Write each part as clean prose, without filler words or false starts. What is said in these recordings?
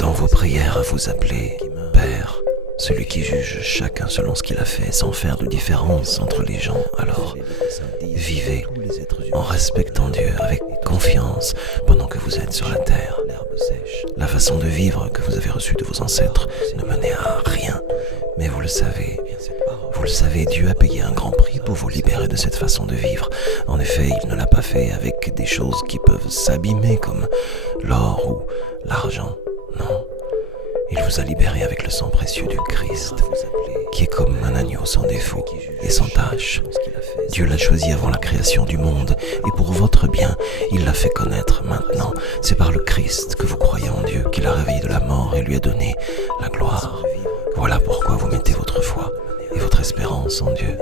Dans vos prières, vous appelez Père, celui qui juge chacun selon ce qu'il a fait, sans faire de différence entre les gens. Alors, vivez en respectant Dieu avec confiance pendant que vous êtes sur la terre. La façon de vivre que vous avez reçue de vos ancêtres ne menait à rien, mais vous le savez, Dieu a payé un grand prix pour vous libérer de cette façon de vivre. En effet, il ne l'a pas fait avec des choses qui peuvent s'abîmer comme l'or ou l'argent. Non, il vous a libéré avec le sang précieux du Christ, qui est comme un agneau sans défaut et sans tache. Dieu l'a choisi avant la création du monde, et pour votre bien, il l'a fait connaître maintenant. C'est par le Christ que vous croyez en Dieu, qu'il a réveillé de la mort et lui a donné la gloire. Voilà pourquoi vous mettez votre foi et votre espérance en Dieu.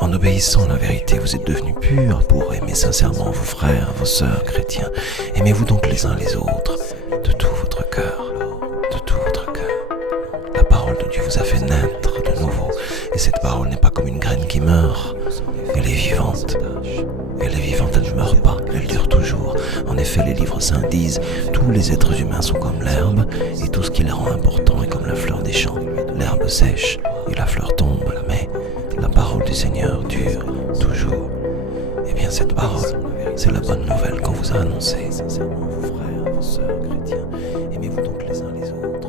En obéissant à la vérité, vous êtes devenus purs pour aimer sincèrement vos frères, vos sœurs chrétiens. Aimez-vous donc les uns les autres, de tout votre cœur, de tout votre cœur. La parole de Dieu vous a fait naître de nouveau, et cette parole n'est pas comme une graine qui meurt, elle est vivante. Elle est vivante, elle ne meurt pas, elle dure toujours. En effet, les livres saints disent « Tous les êtres humains sont comme l'herbe, et tout ce qui les rend importants est comme la fleur des champs. L'herbe sèche, et la fleur tombe, mais la parole du Seigneur dure toujours. » Eh bien, cette parole, c'est la bonne nouvelle qu'on vous a annoncée. Sincèrement, vos frères, vos sœurs chrétiens, aimez-vous donc les uns les autres.